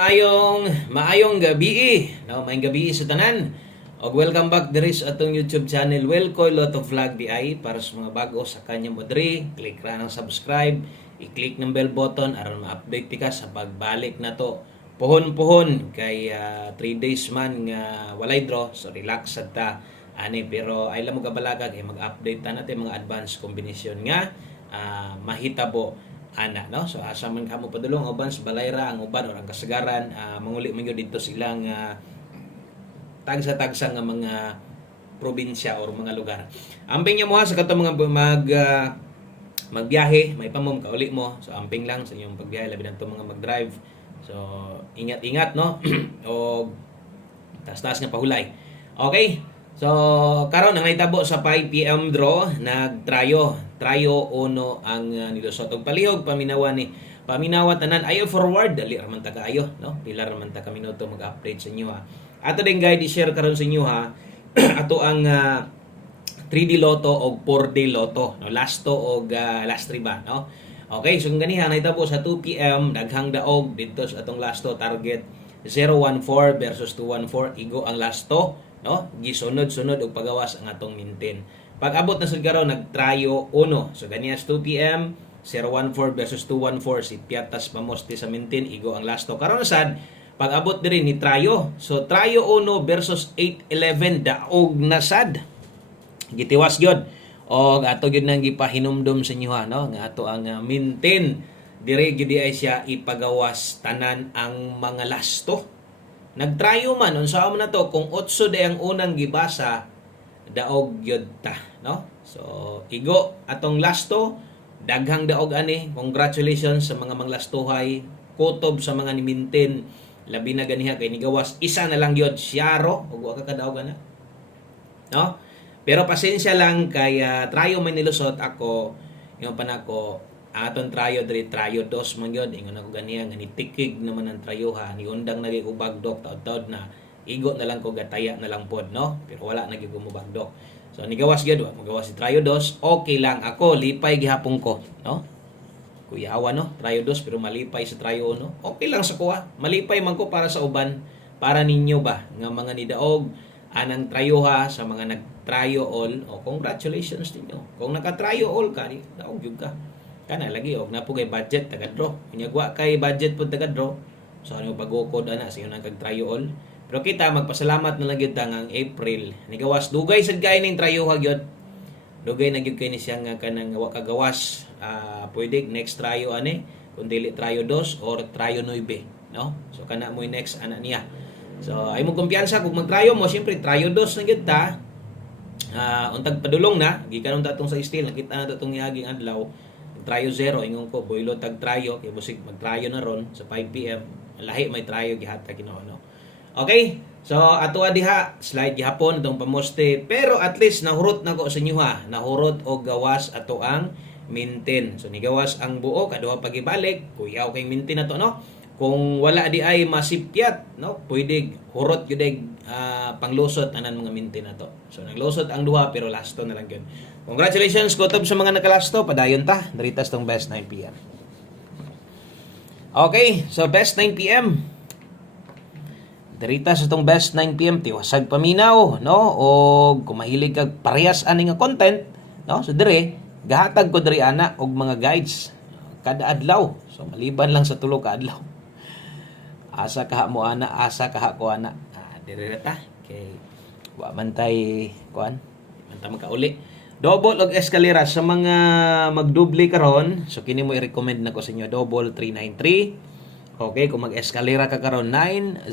Maayong gabi, no? Maayong gabi sa tanan. Og welcome back diri sa atong YouTube channel, Welcoy Lotto Vlog DI. Para sa mga bago sa kanya mo diri, click ra ng subscribe, i-click ng bell button aron ma-update ka sa pagbalik na to. Puhon-puhon kay 3 days man nga walay draw, so relax sad ta ani, pero ay lang mo kabalaga kay mag-update ta natin mga advance combination nga mahitabo ana, no? So asa man kamo padulong uban sa balayra ang uban or ang kasagaran, manguli man gyud dito silang tagsa-tagsa nga mga probinsya or mga lugar. Amping niyo mo ha sa katong mga magbiyahe, may pamom kauli mo. So amping lang sa inyong pagbiyahe labi na mga mag-drive. So ingat-ingat, no? O taas-taas nga pahulay. Okay? So karon ang naitabo sa 5 PM draw, trayo uno ang nilusot og palihog paminawa ni paminawa tanan ayo forward dali ra man ta kaayo, no? Pila ra man ta ka minuto mag-update sa inyo ha. Ato din guide i-share karon sa inyo ha. Ato ang 3D Lotto og 4D Lotto, no? Last to og last 3 ba, no? Okay, so ganiha naitabo sa 2 PM daghang daog dito sa atong last to target 014 versus 214 igo ang last to, no? Gisunod-sunod og pagawas ang atong maintain. Pag abot na sad karon nagtrayo uno. So ganiha sa 2 PM 014 versus 214 si Piatas Pamoste sa maintain igo ang last to. Karon sad pag-abot diri ni trayo. So trayo 1 versus 811 daog na sad. Gitiwas gyud. Og ato gyud nang gipahinumdum sa inyo ha, no? Nga ato ang maintain diri gyud ay siya ipagawas tanan ang mga lasto. Nagtrayo man unsa man nato kung 8 day ang unang gibasa daog gyud ta, no? So igo atong lasto daghang daog ani. Congratulations sa mga manglastuhay. Kutob sa mga ni-maintain. Labi na ganiha kay nigawas isa na lang gyud siyaro ug wa ka kadaog na, no? Pero pasensya lang kay trayo man nilusot ako yung panako aton trayo diri trayo dos man gyud ingon ako ganiha nga nitikig naman ang trayo ha, ni undang na gyud ko bagdok taud-taud na igo na lang ko gataya na lang pod, no? Pero wala na gyud mo bagdok. So nigawas gyud wa magawas si trayo dos, okay lang ako lipay gihapon ko, no? Kuyawa, no? Trayo dos pero malipay sa trayo uno. Okay lang sa kuha. Malipay man ko para sa uban. Para ninyo ba nga mga nidaog anang trayo ha sa mga nagtrayo all. O congratulations ninyo. Kung naka-trayo all ka, daog gyud ka. Kana lagi og napo kay budget taga-draw. Unya wa kay budget pud taga-draw. So ano pag-ukod ana sa inyo nang kag-trayo all. Pero kita magpasalamat na lang gyud ta nga April. Nigawas dugay sad kay ning trayo ha gyud. Dugay na gyud kay ni siya nga kanang wa kagawas. Pwede next trayo ani kung dili trayo 2 or trayo 9, no? So kana mo next ana niya. So ay mo kumpiyansa kung magtrayo mo, syempre trayo 2 na gyud ta. Untag padulong na gikan unta tong sa steel nakita na tong niaging adlaw. Trayo 0 ingon ko boylo tag trayo kay busig magtrayo na ron sa 5 PM. Lahi may trayo gihatag Ginoo, no? Okay? So ato diha slide gihapon itong pamoste, pero at least nahurot na ko sa inyo ha. Nahurot og gawas ato ang maintain. So nigawas ang buo kaduha pagibalik, kuyaw kay maintain na to, no? Kung wala di ay masipyat, no? Pwede hurot gyud panglusot anan mga maintain na to. So naglusot ang duha pero lasto na lang gyud. Congratulations kutob sa mga nakalasto, padayon ta. Diritas tong best 9 PM. Okay, so best 9 PM. Diritas itong best 9 PM tiwasag paminaw, no? O kung mahilig kag parehas ani nga content, no? So dire gahatag ko diri ana og mga guides kada adlaw. So maliban lang sa tulo ka adlaw. Asa kaha mo ana, asa kaha ko ana. Diri ta kay wa man tay kuan, man ta makauli. Double og eskalera sa mga magdoble karon. So kini mo i-recommend nako sa inyo double 393. Okay, kung mag-eskalera ka karon 901.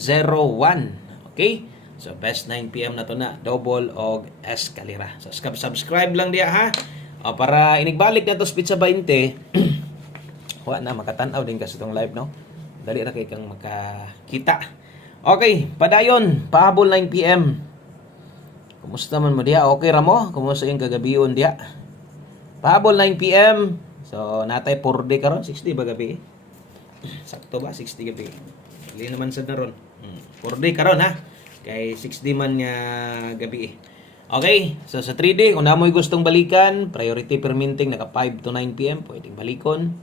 Okay? So best 9 PM na to na, double og eskalera. So subscribe lang diya ha. O, para inigbalik na to sa Pizza 20, wa na makatan-aw din kasi itong live, no? Dali ra kay kang makakita. Okay, padayon, pahabol 9 PM. Kumusta man mo diya? Okay ra mo? Kumusta yung kagabion diya? Pahabol 9 PM. So, natay 4D karon, 60 ba gabi? Sakto ba? 60 gabi. Dili naman sad na ron. 4D karon ha. Kay 60 man nga gabi. Okay, so sa 3D, kung namoy gustong balikan, priority permitting, naka 5 to 9 PM, pwedeng balikon.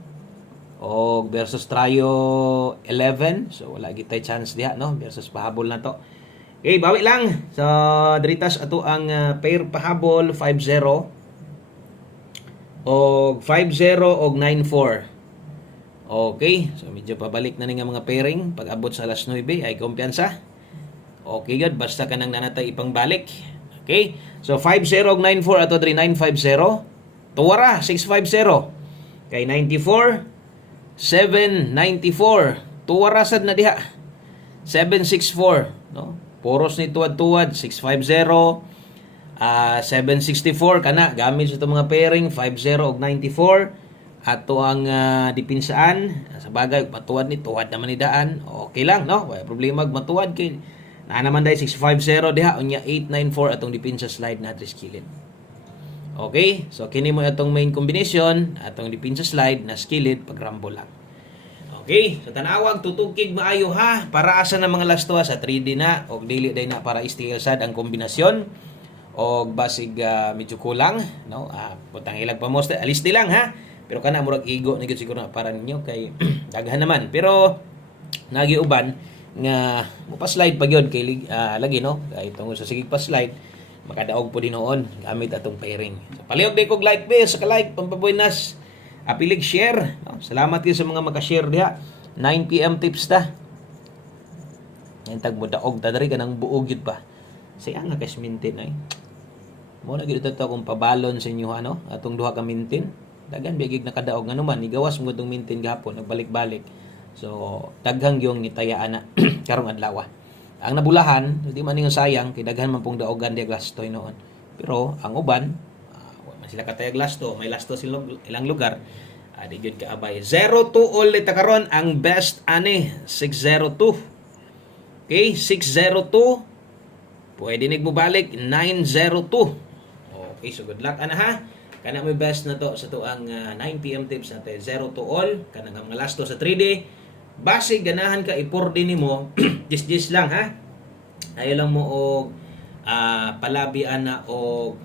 og versus Trayo 11. So wala gid tay chance diha no versus pahabol na to. Okay, bawi lang. So diritas ato ang pair pahabol 5-0 og 5-0 og 9-4. Okay, so medyo pabalik na nga mga pairing pag abot sa alas 9 ay kumpiyansa. Okay good, basta ka nang nanatay ipang balik. Okay, so 5-0 og 9-4 ato diri 9-5-0. Tuwara 6-5-0 kay 94 7-94. Tuwara sad na diha 7-6-4 no. Puros ni tuwad-tuwad 6-5-0 7-64 kana gamit sa itong mga pairing 5-0 og 94. Ato ang dipinsaan sa bagay matuwad ni tuwad naman ni daan okay lang no wala problema matuwad kay na naman dai 650 diha unya 894 atong dipinsa slide na tres kilid. Okay, so kini mo atong main combination atong dipinsa slide na skillet pag rumble lang. Okay, so tanawag tutugkig maayo ha para asa na mga last sa 3D na og dili day na para steel sad ang kombinasyon og basig medyo kulang no putang ilag pa most alisti lang ha. Pero kana murag igo ni siguro na para ninyo kay daghan naman. Pero nagiuban nga mo pa slide pa gyud kay lagi no. Kay tungod sa sige pa slide makadaog po dinoon gamit atong pairing. So, palihog day kog like be sa ka-like pampabuenas. Apilig share. No? Salamat gyud sa mga maka-share diha. 9 PM tips ta. Ngintag mo daog ta diri kanang buog gyud pa. Saya nga kas mintin ay. Mo na gyud ta kung pabalon sa inyo ano atong duha ka mintin. Daghan bigig nakadaog nga naman igawas mo itong mintin gahapon nagbalik-balik so daghang yung nitayaan na karong adlaw ang nabulahan hindi man ning sayang kay daghan man pong daogan di glastoy noon pero ang uban man sila katayag lasto may lasto silang ilang lugar di gyud kaabay 0-2 all ita karon ang best ani 602 okay 602 pwede nig mobalik 902 okay so good luck ana ha. Kana may best na to sa tuang 9 PM tips natin 0 to all kana nga mga lasto sa 3D base ganahan ka ipurdi nimo dis lang ha ayo lang mo og palabi ana og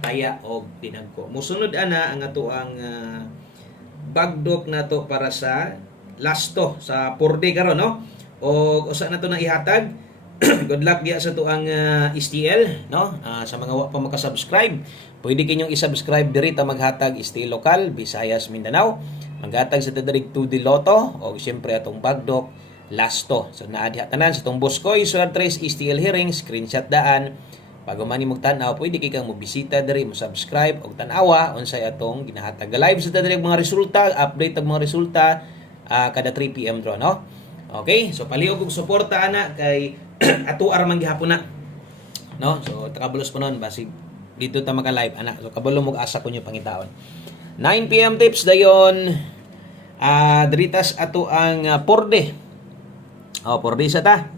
taya og dinagko musunod ana ang ato ang bagdok nato para sa lasto sa purdi karon no og usa na to na ihatag good luck diya sa tuang STL no sa mga wa pa maka-subscribe pwede kinyong i-subscribe diri ta maghatag STL lokal Visayas Mindanao maghatag sa tadarig 2D Lotto o siyempre atong bagdok lasto so naa diha tanan sa tong Boscoy Solar Trace STL hearing screenshot daan bago man imong tan-aw pwede kay kang mobisita diri mo subscribe og tan-awa unsay atong ginahatag live sa tadarig mga resulta update ang mga resulta kada 3 PM draw no okay so palihog og suporta ana kay ato aramang gihapon na no so takabulos pa noon basig dito ta maka-live ana so kabalo mo asa ko nyo pangitaon 9 PM tips dayon diritas ato ang porde porde sa ta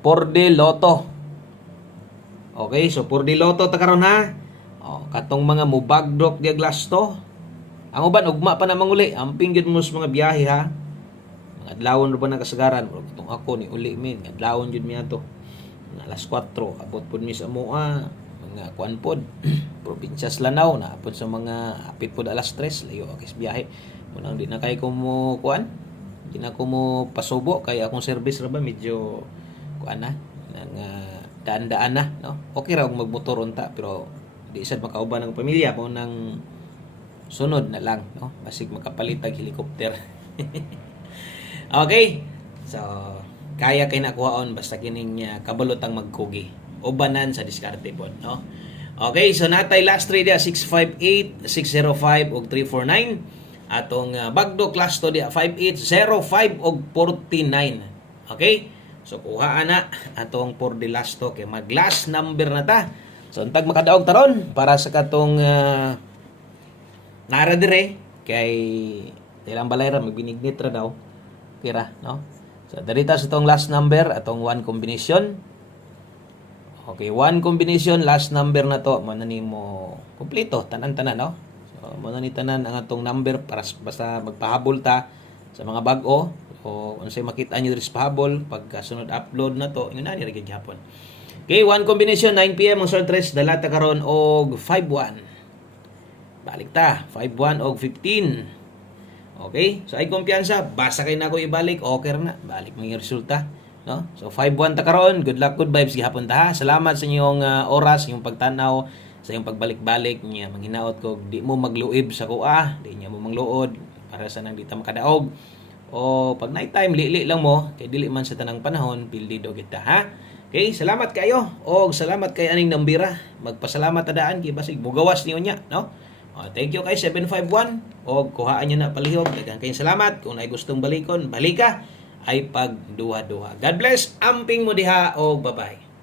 porde loto okay so porde loto ta karon ha katong mga mubagdok diag lasto ang uban ugma pa na manguli amping gyud mo sa mga biyahe ha mga adlawon ro ba na kasagaran katong ako ni uli min adlawon jud mi ato alas 4 abot pud mi sa mua mga kuan pod probinsyas Lanao na apod sa mga apit pod alas 3 layo akis biyahe munang di na kay ko mo kuan di na ko mo pasubo kay akong service ra ba medyo kuan na nang daan-daan na no okay ra og magmotor unta pero di sad makauban ng pamilya mo nang sunod na lang no basig makapalit og helicopter okay so kaya kay nakuhaon basta kining kabalotang magkugi ubanan sa diskarte pod no okay so natay last trade 658 605 og 349 atong bagdo class to dia 5805 og 49 okay so kuha ana atong for the last to kay mag last number na ta so untag makadaog taron para sa katong nara dire kay ilang balay ra magbinignit ra daw kira no so darita sa itong last number atong one combination okay one combination last number na to mo na nimo kompleto tanan-tanan no so mo na ni tanan ang atong number para basta magpahabol ta sa mga bag-o o unsay makita nyo diri sa pahabol pagka sunod upload na to yun na ni gyud gyapon okay one combination 9 PM ang short race dala ta karon og 5-1 balik ta 5-1 og 15 Okay? So ay kumpiyansa, basta kay na ako ibalik, okay na, balik mo yung resulta. No? So 5-1 ta karon. Good luck, good vibes gihapon ta ha. Salamat sa inyong oras, inyong pagtanaw, sa inyong pagbalik-balik niya. Manghinaot ko di mo magluib sa kuha, di niya mo mangluod para sa nang di ta makadaog. O pag night time lili lang mo kay dili man sa tanang panahon pildido kita ha. Okay, salamat kayo. O salamat kay aning nambira. Magpasalamat adaan kay basig mugawas niyo nya, no? Thank you kay 751 o kuhaan nyo na palihog. Daghang kayong salamat. Kung ay gustong balikon, balika ay pagduha-duha. God bless. Amping mo diha o bye-bye.